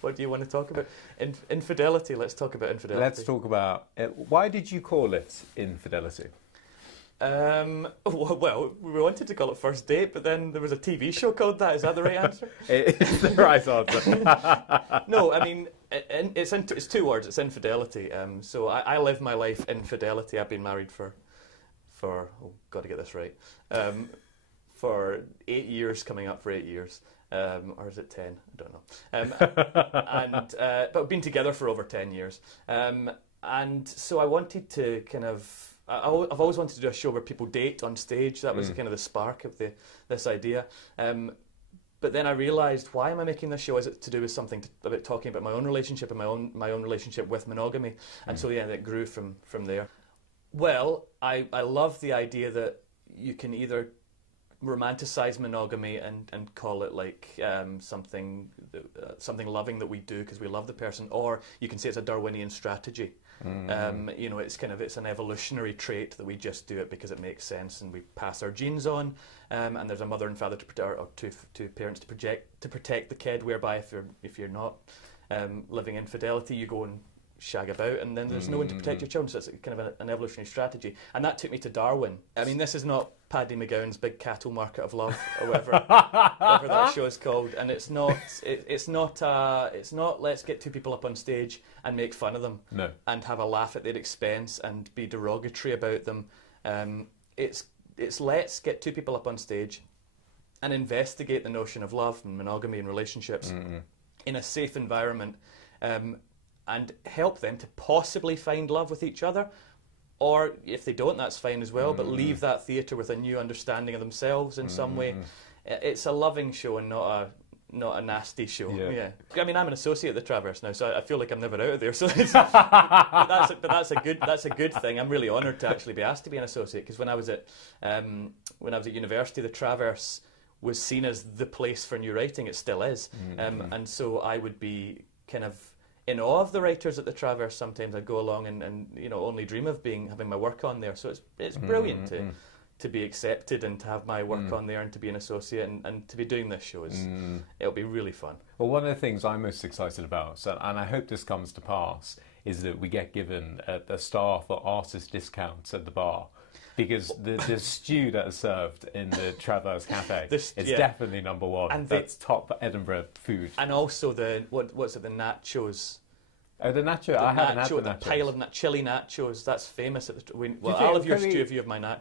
What do you want to talk about? Infidelity. Let's talk about infidelity. Let's talk about it. Why did you call it Infidelity? Well, we wanted to call it First Date, but then there was a TV show called that. Is that the right answer? It's the right answer. No, I mean, it's two words. It's infidelity. So I live my life in fidelity. I've been married for got to get this right, for 8 years, coming up for 8 years. Or is it 10? I don't know. But we've been together for over 10 years. And so I wanted to kind of... I've always wanted to do a show where people date on stage. That was kind of the spark of this idea. But then I realised, why am I making this show? Is it to do with something about talking about my own relationship and my own relationship with monogamy? And so, yeah, it grew from there. Well, I love the idea that you can either romanticize monogamy and call it like something loving that we do because we love the person, or you can say it's a Darwinian strategy. You know, it's an evolutionary trait that we just do it because it makes sense and we pass our genes on, and there's a mother and father or two parents to protect the kid, whereby if you're not living infidelity, you go and shag about, and then there's no one to protect your children. So it's kind of an evolutionary strategy, and that took me to Darwin. I mean, this is not Paddy McGowan's Big Cattle Market of Love, or whatever that show is called, and it's not let's get two people up on stage and make fun of them, and have a laugh at their expense and be derogatory about them. It's let's get two people up on stage and investigate the notion of love and monogamy and relationships in a safe environment. And help them to possibly find love with each other, or if they don't, that's fine as well, but leave that theatre with a new understanding of themselves in some way. It's a loving show and not a nasty show. Yeah. I mean, I'm an associate at the Traverse now, so I feel like I'm never out of there. So but that's a good thing. I'm really honoured to actually be asked to be an associate, because when I was at university, the Traverse was seen as the place for new writing. It still is, and so I would be kind of in awe of the writers at the Traverse. Sometimes I'd go along and you know, only dream of having my work on there. So it's brilliant to be accepted and to have my work on there and to be an associate and to be doing this show. It'll be really fun. Well, one of the things I'm most excited about, and I hope this comes to pass, is that we get given the staff or artist discounts at the bar. Because the stew that is served in the Traverse Cafe is definitely number one. And that's top Edinburgh food. And also the nachos. Oh, the nacho! I haven't had the nachos. The pile of chili nachos. That's famous at the. I'll have your stew if you have my nachos.